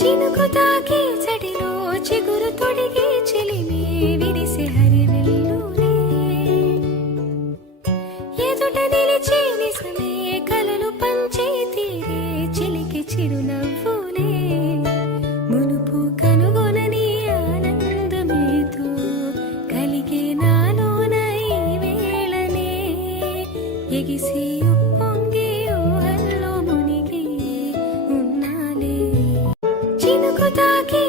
చినుకు తాకి చడిలో చిగురు తొడిగి చిలిమే విరిసే హరివెల్లులే ఎదుట నిలిచి నిజమే కలలు పంచే తీరే చిలికి చిరునవ్వులే మునుపు కనుగొనని ఆనందమేతో కలిగే నాలోన ఈ వేళనే ఎగిసి ఉప్పొంగి ఊహల్లో మునిగి ఉన్నాలే చినుకు తాకి